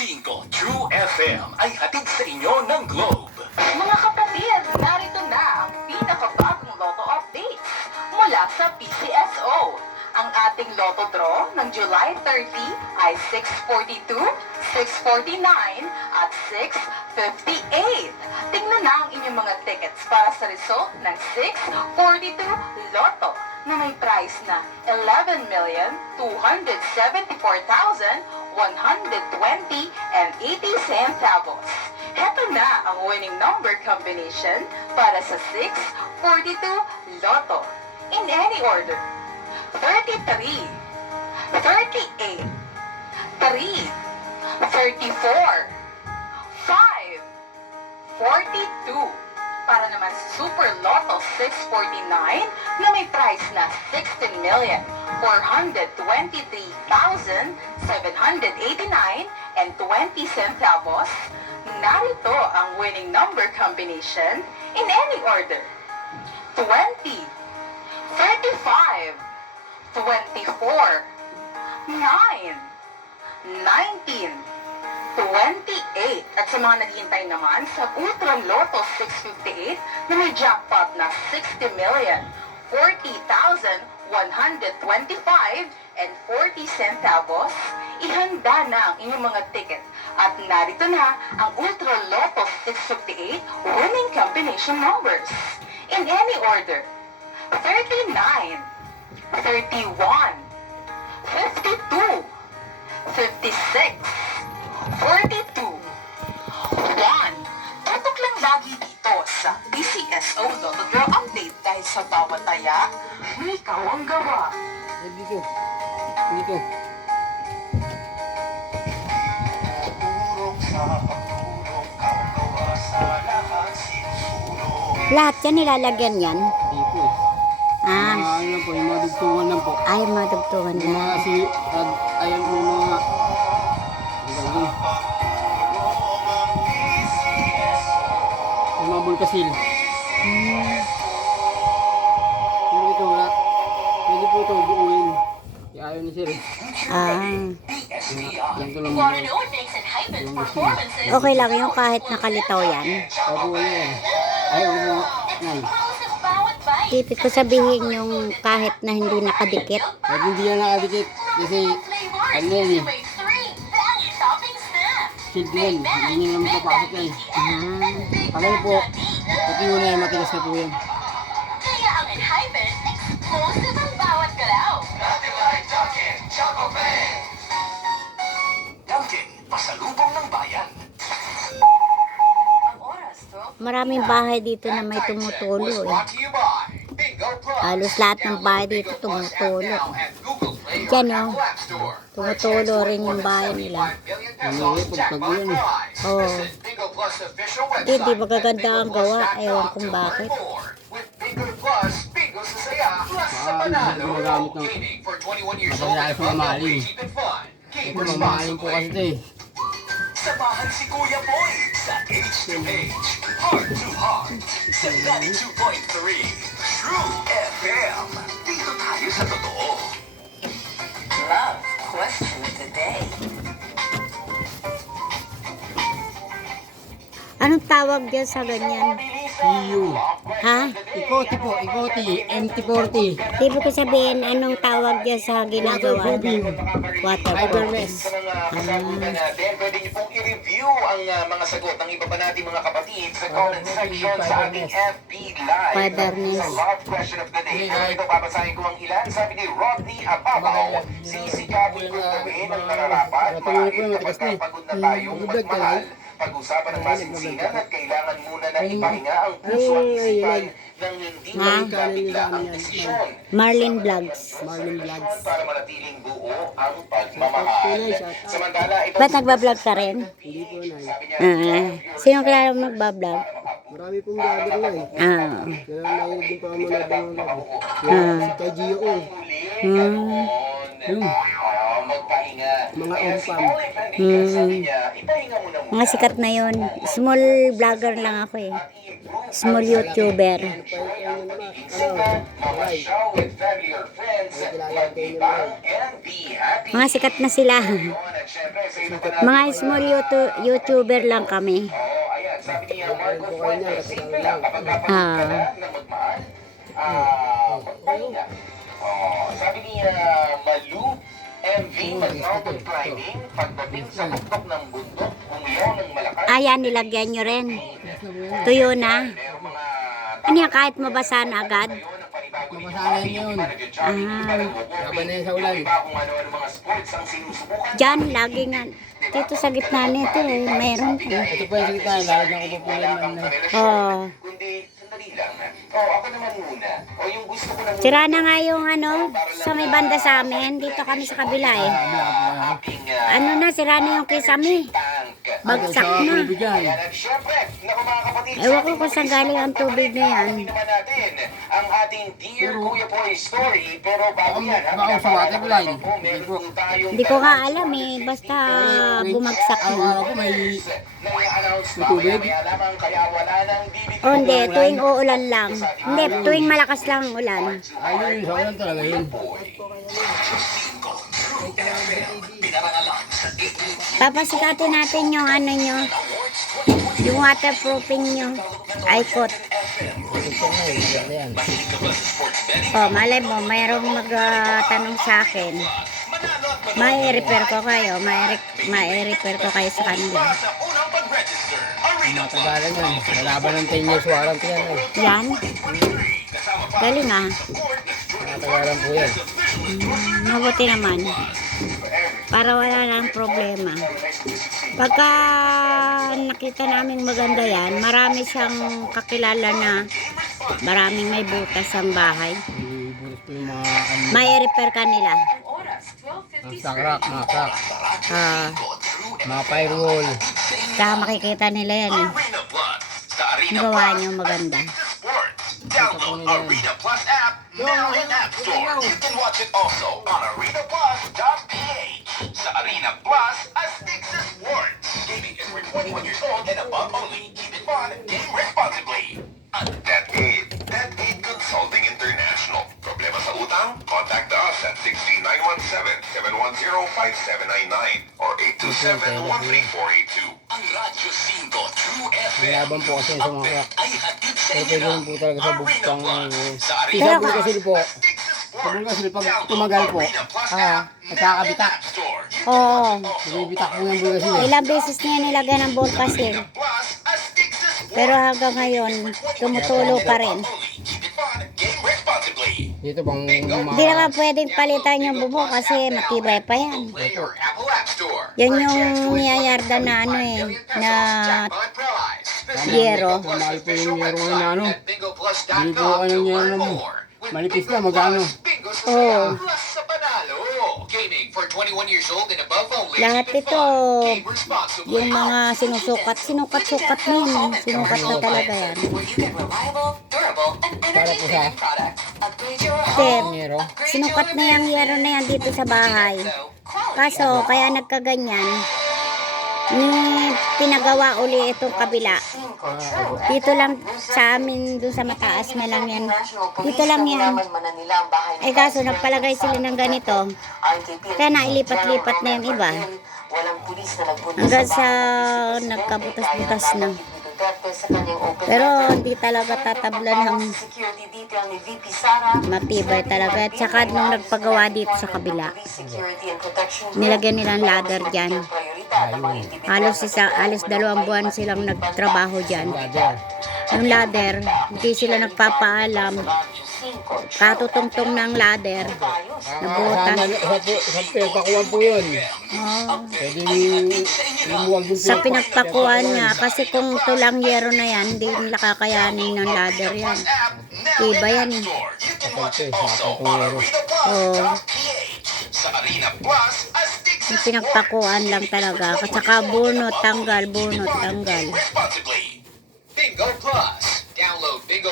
101.5 True FM ay hatid sa inyo ng Globe. Mga kapatid, narito na ang pinakabagong Lotto updates mula sa PCSO. Ang ating Lotto draw ng July 30 ay 642, 649 at 658. Tingnan na ang inyong mga tickets para sa result ng 642 Lotto na may price na 11,274,120 and 80 centavos. Heto na ang winning number combination para sa 642 Lotto. In any order. 33, 38, 3, 34, 5, 42. Para naman sa Super Lotto 649 na may price na 16 million 423,789 and 20 centavos. Narito ang winning number combination in any order. 20, 35, 24, 9, 19, 28. At sa mga naghihintay naman sa Ultra Lotto 658 na may jackpot na 60 million, 40,125 and 40 centavos, ihanda na ang inyong mga ticket. At narito na ang Ultra Lotto 658 winning combination numbers. In any order, 39, 31, 52, 56, 42, 1. Tutok lang lagi dito sa PCSO Lotto Draw Update dahil sa bawat taya, may ikaw ang gawa. Dito. Dito. Lahat yan nilalagyan yan. Dito eh. Ah, lang po, yung mga dugtungan lang po. ay madugtungan Yung mga na. si, Mga bulkasil. Pero ito, wala. Pwede po ito buuin. Ayaw ni sir eh. Ah, Yan ko lang okay lang yung kahit nakalitaw yan. Opo, yan. Ayaw mo. Tipid ko sabihin yung kahit na hindi nakadikit. Kahit hindi yan nakadikit. Kasi, ano yan eh. Shield yan. Hindi nyo naman papasok yan. Ah, Ano po, pati yun na yan, matigas na po yan. Kaya ang Enhypen, explosive ang bawat galaw. Dunkin, pasalubong ng bayan. Ang oras, 12 maraming bahay dito na may tumutulo eh. Halos lahat ng bahay dito tumutulo. Diyan, oh. App Store. Tumutulo rin yung bahay nila. 5 million Ano eh, pag jackpot tagulan eh. Oo. Hindi, magaganda ang gawa. Ewan kung to bakit. Bingo Plus, bingo sa saya, plus sa panalo. Gaming for 21 years old and cheap and fun. Game. Samahan si Kuya Boy sa H2H, Heart to Heart, sa 92.3 True FM. Dito tayo sa totoo. Love question today. Anong tawag dyan sa ganyan? EU. Ha? Ikoti po, ikoti. MT-40. Ibig ko sabihin, anong tawag dyan sa ginagawa? Waterproofing. Waterproof. Fiberless. Kasagutan natin, pwede niyo pong i-review ang ah, mga sagot ng iba pa nating mga kapatid sa comment section sa ating FB Live. Fiberless. Sa love question of the day, pero ito babasahin ko ang ilan. Sabi ni Rodney Ababaw, sisikapin ko gawin ang nararapat. Marahil kapag pagod na tayong magmahal, pag-usapan ng masinsinan at kailangan muna na ipahinga ang puso at isipan ng hindi Ha? magkabigla ang desisyon. Marlin Vlogs. Marlin Vlogs. Para manatiling buo ang pagmamahal. Samantala, ito Ba't nagbablog ka rin? Hindi po na niya, Ah, sino kilala mo nagbablog? Marami pong vlogger na eh. Ah, Kaya mahilig din pa ako manood ng vlog. Ah. Kay Gio O. hmm. Magpahinga. Mga Andita, Hmm. sabi niya, ipahinga muna muna. Mga sikat na yon. Small vlogger lang ako eh. Small YouTuber. Mga sikat na sila. Mga small YouTube, YouTuber lang kami. Oo, ayan. Sabi niya, Marco Fuentes, simple lang. Kapag napanood ka Ah. ah, sabi niya, Malu, MV, mag-mountain climbing, pagdating sa tuktok ng bundok, umiyaw ng malakas. Ayan, nilagyan nyo rin. Tuyo na. Ano kahit mabasa na agad? Mabasahan yun. Ah. Laban na yan sa ulan. Diyan, lagi nga. Dito sa gitna nito eh, mayroon pa. Ito po yung sikita, lalagyan ko po po yan. ng- Oo. Kundi, sandali lang. Oh, ako naman muna. O yung gusto ko na muna. Sira na nga yung ano, sa may banda sa amin. Dito kami sa kabila eh. aking ah, Ano na, sira na yung kisame. Bagsak Sa na. Ayan, at syempre, naku mga kapatid, Ewan ko sa kung saan galing ang tubig na yan. naman natin ang ating Dear Kuya Boy story. Pero bago Baka- yan, ha, baka sa pinapaalala ko waterline. lamang po, meron po tayong Hindi ko nga dalawang alam eh, basta bumagsak na. Araw-araw may na i-announce May tubig? mamaya-maya lamang, kaya wala nang bibigyan. O hindi, tuwing uulan lang. Hindi, tuwing malakas lang ang ulan. ayun yung sa ulan talaga yun. Papasikatin natin yung ano nyo, yung waterproofing nyo. Icot. Ito nga eh, ganda yan. O, malay mo, mayroong magtanong sa akin. Mai-repair ko kayo, mai-repair ko kayo sa kanila. Matagalan yan. Lalaban ng 10 years warranty yan eh. Yan. Galing ah. Matagalan po yan. Mm, Mabuti naman. Para wala lang problema. Pagka nakita namin maganda yan, marami siyang kakilala na maraming may butas ang bahay. May repair ka nila. Mga crack, mga crack. Ah, Mga firewall. saka makikita nila yan eh. Ang gawa niyo maganda. Download Arena Plus app now in App Store. You can watch it also on arenaplus.ph. Sa Arena Plus, astig sa sports. Gaming is for 21 years old and above only. Keep it fun. Game responsibly. At DebtAid. DebtAid Consulting International. Problema sa utang? Contact us at 63917-710-5799 or 827-13482. Ang Radyo 5 True FM. Nilaban po kasi sa mga crack. ay hatid sa inyo po talaga sa bukang. Sa Arena Isang Pero- po kasi po. Sabon kasi pag tumagal po, ah, nagkakabitak. Oo. Nabibitak po yung bugas nila. Ilang beses niya nilagyan ng butas eh. Pero hanggang ngayon, tumutulo pa rin. Dito pang Hindi naman pwedeng palitan yung bubo kasi matibay pa yan. Yan yung niyayarda na ano eh, na yero. Mahal po yung yero na ano. Hindi po ano yero na Manipis na, magkano? Oo. Sa Lahat ito, yung mga sinusukat, sinukat-sukat na yun. Sinukat na talaga yan. Yero. sinukat na yung yero na yan dito sa bahay. Kaso, kaya nagkaganyan, ni pinagawa uli itong kabila. Dito lang sa amin, doon sa mataas na lang yan. Dito lang yan. Eh kaso, nagpalagay sila ng ganito. Kaya nailipat-lipat na yung iba. Hanggang sa nagkabutas-butas na. Pero hindi talaga tatabla ng matibay talaga. At saka nung nagpagawa dito sa kabila, nilagyan nilang ladder dyan. Halos, isa, halos dalawang buwan silang nagtrabaho dyan. Yung ladder, hindi sila nagpapaalam. Katutungtong ng ladder. Nabutas. Sa pagpakuan po yun. Oh. Pwede lumuwag yung Sa pinagpakuan nga, kasi kung tulang yero na yan, hindi nila kakayanin ng ladder yan. Iba yan eh. Oo. Yung pinagpakuan lang talaga. At saka bunot, tanggal, bunot, tanggal.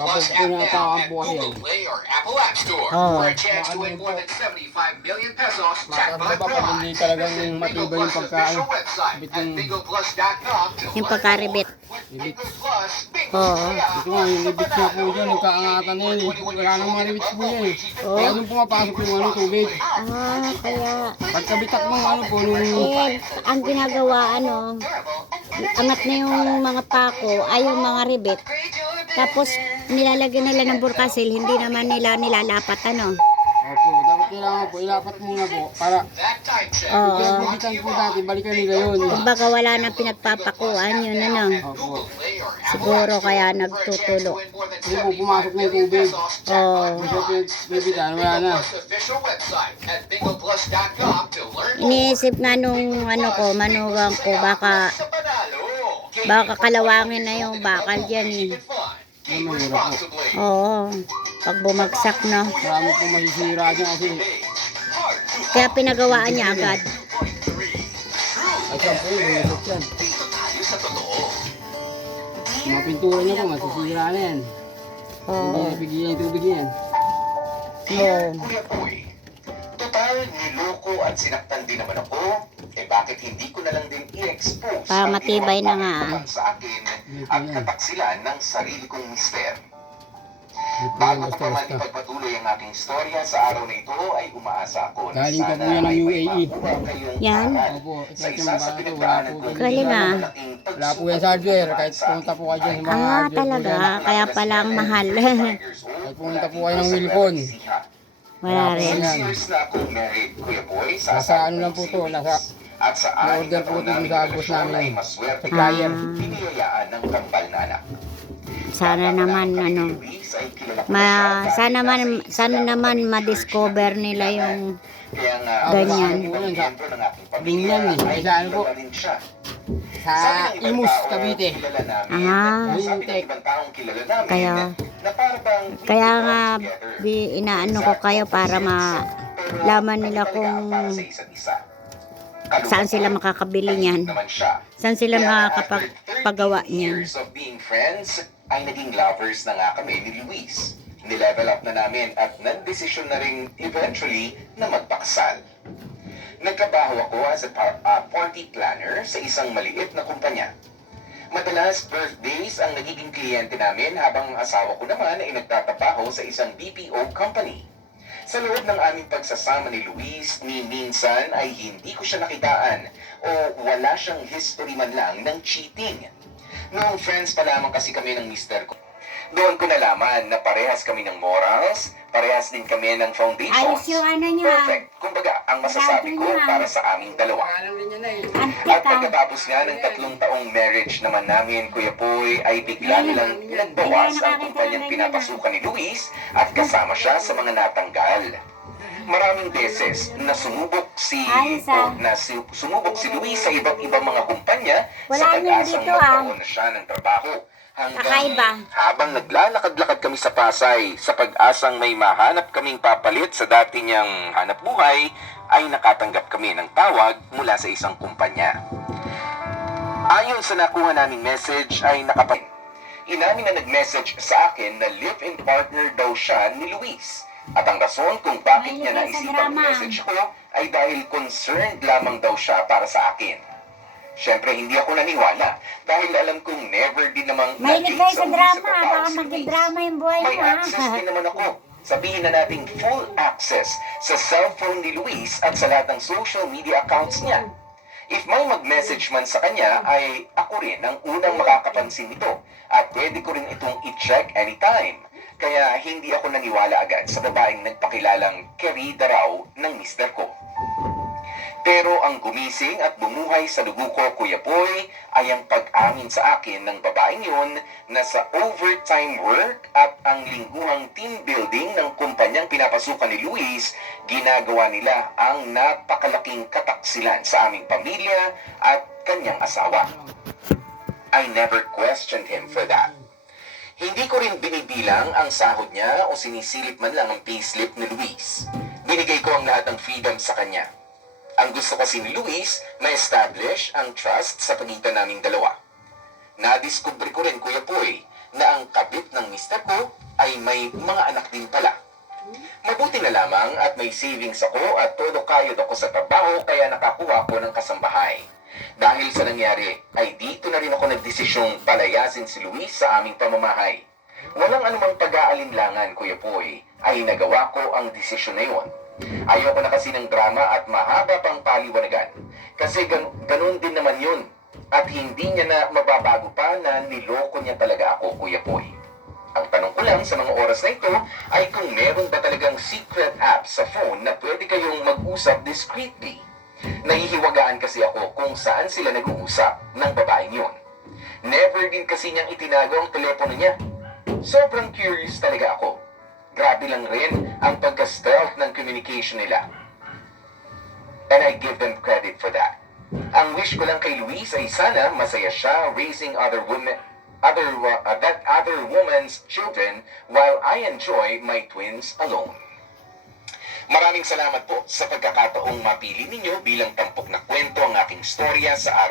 Plus. App now at Google. Play or Apple App Store Oh. for a chance to win more than 75 million pesos jackpot na ba pag hindi talagang prize. Visit yung Plus official website at yung- bingoplus.com to Yung pagkaribit. Oo. Ito nga, yung ribits nga po dyan, nagkaangatan na yun. Wala nang mga ribits po yan eh. Kaya nung pumapasok yung ano, tubig. Ah, kaya, Pagkabitak mo ano po, nung eh, ang ginagawa, ano, angat na yung mga pako, ay yung mga ribet. Tapos, nilalagyan nila ng burkasil, hindi naman nila nilalapat, ano. Opo, dapat kailangan po, ilapat muna po. Para. Oo. kaya bibitan po dati, balikan nila yun. Kumbaga wala nang pinagpapakuan yun, ano. Opo. Siguro kaya nagtutulo. Hindi po, pumasok na yung 75 tubig. Oo. Kasi bibitan, wala na. Iniisip nga nung, ano ko, manugang ko, baka, baka kalawangin na yung bakal dyan, eh. Ano, mahirap po. Oo, pag bumagsak, no. Marami po masisira dyan kasi. Kaya pinagawaan niya agad. Ay, saan po yun, bumisok yan. Yung Mga pintura niya po, masisira na yan. Hindi Oo. na pigilan yung tubig yan. Oo. Total niloko at sinaktan din naman ako. Eh bakit hindi ko na lang din i-expose Para ang matibay na nga, ah. sa akin at kataksilan ng sarili kong mister. Yan Bago ko pa man ipagpatuloy ang aking istorya sa araw na ito ay umaasa ako na Galing pa po sana yan ng UAE. makuha kayong Yan. aral Opo, ito sa yung isa sa pinagdaanan wala po kong dyan. Galing, ah. malaking Wala po yan sa hardware, kahit pumunta po kayo sa mga Ah, hardware po talaga. Kaya pala ang mahal. Kahit pumunta po kayo ng Wilcon. Wala rin. Yan. years na akong married, Kuya Boy. Sa Nasa ano lang po to, nasa At sa anim na-order na po ito sa agos namin. ay maswerte Supplier. kami biniyayaan ng kambal na anak. Sana naman, ano, ma, sana man, sana naman ma-discover nila yung, nga, Ganyan. aking Binyan eh, isa ano po. sa Imus, Cavite. Ah. Kaya- kaya nga, inaano ko kayo para malaman nila kung saan sila makakabili niyan. Saan sila makakapagawa niyan. Ay naging lovers na nga kami ni Luis. Nilevel up na namin at nag-desisyon na rin eventually na magpaksal. Nagtrabaho ako as a ah, party planner sa isang maliit na kumpanya. Madalas birthdays ang nagiging kliyente namin habang ang asawa ko naman ay nagtatrabaho sa isang BPO company. Sa loob ng aming pagsasama ni Luis, ni minsan ay hindi ko siya nakitaan o wala siyang history man lang ng cheating. Noong friends pa lamang kasi kami ng mister ko. Doon ko nalaman na parehas kami ng morals, parehas din kami ng foundations. Ayos yung ano niya. Perfect. Kumbaga, ang masasabi ko para sa aming dalawa. Alam rin niya na eh. Ang At pagkatapos nga ng tatlong taong marriage naman namin, Kuya Poy, ay bigla nilang nagbawas ang kumpanyang pinapasukan ni Luis at kasama siya sa mga natanggal. Maraming beses na sumubok si o na si, sumubok si Luis sa iba't ibang mga kumpanya Wala sa pag-asang ah. magkaroon na siya ng trabaho. Kakaiba. habang naglalakad-lakad kami sa Pasay, sa pag-asang may mahanap kaming papalit sa dati niyang hanap buhay, ay nakatanggap kami ng tawag mula sa isang kumpanya. Ayon sa nakuha naming message ay nakapag... Inamin na nag-message sa akin na live-in partner daw siya ni Luis. At ang rason kung bakit niya naisipang drama. message ko ay dahil concerned lamang daw siya para sa akin. Siyempre, hindi ako naniwala dahil alam kong never din namang May na-date ligay sa drama, trabaho baka magdrama yung buhay May mo, access ha? din naman ako. Sabihin na nating full access sa cellphone ni Luis at sa lahat ng social media accounts niya. If may mag-message man sa kanya, ay ako rin ang unang makakapansin nito at pwede ko rin itong i-check anytime. Kaya hindi ako naniwala agad sa babaeng nagpakilalang Kerida raw ng mister ko. Pero ang gumising at bumuhay sa dugo ko, Kuya Boy, ay ang pag-amin sa akin ng babaeng yun na sa overtime work at ang lingguhang team building ng kumpanyang pinapasukan ni Luis, ginagawa nila ang napakalaking kataksilan sa aming pamilya at kanyang asawa. I never questioned him for that. Hindi ko rin binibilang ang sahod niya o sinisilip man lang ang payslip ni Luis. Binigay ko ang lahat ng freedom sa kanya. Ang gusto kasi ni Luis, ma-establish ang trust sa pagitan naming dalawa. Nadiskubre ko rin, Kuya Poy, na ang kabit ng mister ko ay may mga anak din pala. Mabuti na lamang at may savings ako at todo kayod ako sa trabaho kaya nakakuha ko ng kasambahay. Dahil sa nangyari ay dito na rin ako nagdesisyong palayasin si Luis sa aming pamamahay. Walang anumang pag-aalinlangan, Kuya Poy, ay nagawa ko ang desisyon na yun. Ayoko na kasi ng drama at mahaba pang paliwanagan. Kasi gan- ganun din naman yun. At hindi niya na mababago pa na niloko niya talaga ako, Kuya Poy. Ang tanong ko lang sa mga oras na ito ay kung meron ba talagang secret app sa phone na pwede kayong mag-usap discreetly. Nahihiwagaan kasi ako kung saan sila nag-uusap ng babaeng yun. Never din kasi niyang itinago ang telepono niya. Sobrang curious talaga ako. Grabe lang rin ang pagka-stealth ng communication nila. And I give them credit for that. Ang wish ko lang kay Luis ay sana masaya siya raising other women other uh, that other woman's children while I enjoy my twins alone. Maraming salamat po sa pagkakataong mapili ninyo bilang tampok na kwento ang aking storya sa araw